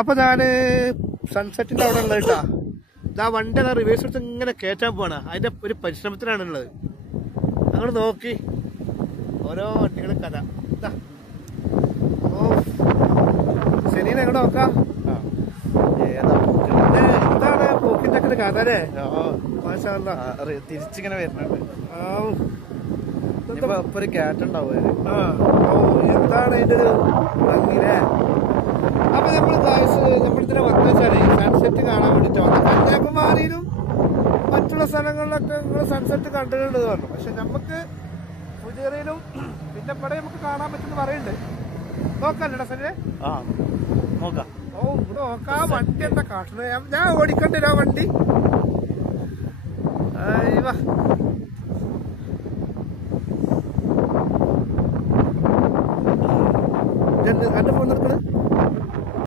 അപ്പൊ ഞാന് സൺസെറ്റിന്റെ അവിടെ ഉള്ളത് കേട്ടാ. ആ വണ്ടി ആ റിവേഴ്സ് എടുത്ത് ഇങ്ങനെ കയറ്റാൻ പോവാണ്. അതിന്റെ ഒരു പരിശ്രമത്തിലാണ് ഉള്ളത്. അങ്ങോട്ട് നോക്കി ഓരോ വണ്ടികളും കഥ. ഓ ശരീരം എങ്ങോട്ട് നോക്കാം. എന്താണ് പോക്കിന്റെ ഒക്കെ കഥ അല്ലേ? തിരിച്ചിങ്ങനെ വരുന്നുണ്ട്. ഒരു കേട്ടുണ്ടാവും. എന്താണ് അതിന്റെ ഒരു ഭംഗിയില്ലേ? അപ്പൊ നമ്മളിതിനെ വന്നുവെച്ചാലേ സൺസെറ്റ് കാണാൻ വേണ്ടിട്ട് വന്നു. കന്യാകുമാരിയിലും മറ്റുള്ള സ്ഥലങ്ങളിലൊക്കെ നിങ്ങൾ സൺസെറ്റ് കണ്ടിട്ടുണ്ട് പറഞ്ഞു. പക്ഷെ നമുക്ക് ഫുജിയറിയിലും പിന്നെ ഇവിടെ നമുക്ക് കാണാൻ പറ്റുമെന്ന് പറയുന്നുണ്ട്. നോക്കാല്ലേ സല്ലേ? നോക്കാം. ഓ ഇവിടെ നോക്കാം. വണ്ടി എന്താ കാട്ടുന്നത്? ഞാൻ ഓടിക്കണ്ടല്ലോ വണ്ടി. എന്റെ ഫോൺ എടുക്കണേ.